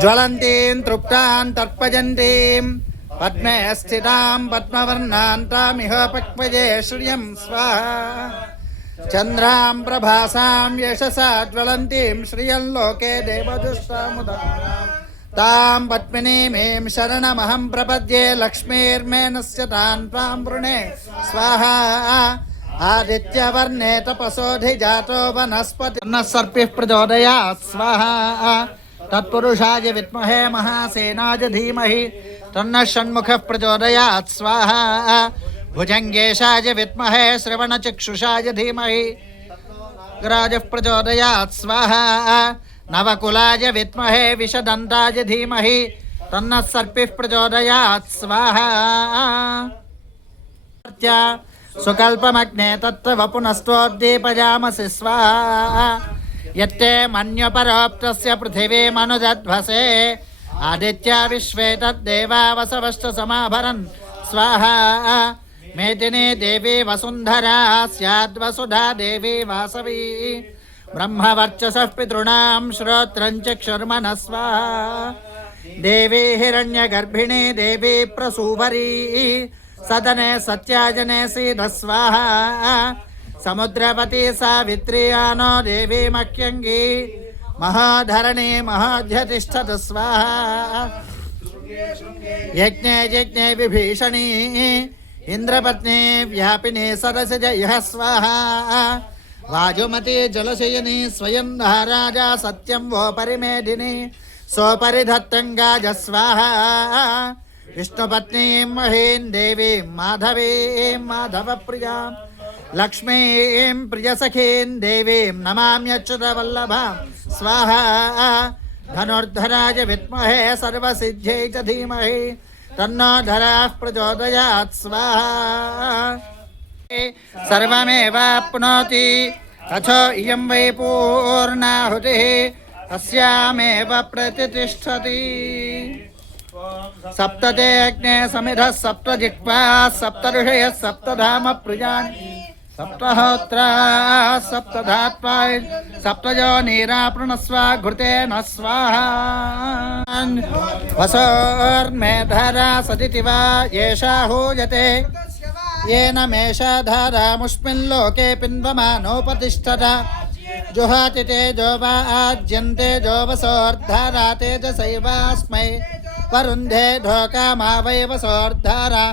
ज्वलन्तीं तृप्तां तर्पयन्तीं पद्मे स्थितां पद्मवर्णां तामिह पक्वये श्रियं स्वाहा चन्द्रां प्रभासां यशसा ज्वलन्तीं श्रियं लोके देवदुष्टामुदा तां पद्मिनीमीं शरणमहं प्रपद्ये लक्ष्मीर्मेनस्य तां त्वां वृणे स्वाहा आदित्यवर्णे तपसोऽधिजातो वनस्पतिर्नः सर्पिः प्रचोदयात् स्वाहा तत्पुरुषाय विद्महे महासेनाय धीमहि तन्नः षण्मुखः प्रचोदयात् स्वाहा भुजङ्गेशाय विद्महे श्रवणचक्षुषाय धीमहि राजः प्रचोदयात् स्वाहा नवकुलाय विद्महे विषदन्ताय धीमहि तन्नः सर्पिः प्रचोदयात् स्वाहा सुकल्पमग्ने तत्र वपुनस्तोद्दीपयामसि स्वाहा यत्ते मन्यपरोक्तस्य पृथिवीमनुजध्वसे आदित्या विश्वे तद्देवा वसवश्च समाभरन् स्वाहा मेदिनी देवी वसुन्धरा स्याद्वसुधा देवी वासवी ब्रह्मवर्चसः पितॄणां श्रोत्रं चक्षुर्मनः स्वाहा देवी हिरण्यगर्भिणी देवी प्रसूभरी सदने सत्याजने सीदः स्वाहा समुद्रपति सावित्री आनो देवी मह्यङ्गी महाधरणी महाध्यतिष्ठत स्वाहा यज्ञे यज्ञे विभीषणी इंद्रपत्नी व्यापिनी सरसिज यः स्वाहा वाजुमती जलशयनी स्वयं महाराजा सत्यं वो परिमेधिनी सोपरिधत्तङ्गाज स्वाहा विष्णुपत्नीं महीं देवीं माधवीं माधवप्रियां लक्ष्मीं प्रियसखीं देवीं नमाम्यच्युतवल्लभां स्वाहा धनुर्धराय विद्महे सर्वसिद्ध्यै च धीमहि तन्नो धराः प्रचोदयात् स्वाहा सर्वमेवाप्नोति अथो इयं वै पूर्णाहुतिः अस्यामेव प्रतिष्ठति सप्तते अग्ने समिधः सप्त जिह्वा सप्त ऋषयः सप्तधाम प्रियाणि सप्तहोत्रा सप्तधात्वा सप्तयोनिरापृणस्व घृतेन स्वाहा वसोर्मेधरा सदिति वा येषा हूयते येन मेषा धारामुष्मिन् लोके पिन्वमानोपतिष्ठत जुहाति तेजो वा आज्यन्ते जो वसोर्धारा तेजसैवास्मै वरुन्धे ढोकामा वै वसोर्धारा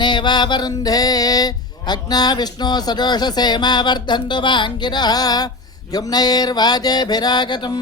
नेवा वरुन्धे अग्ना विष्णु सदोषसेमा वर्धन्तु वाङ्गिरः युम्नैर्वाजेभिरागतम्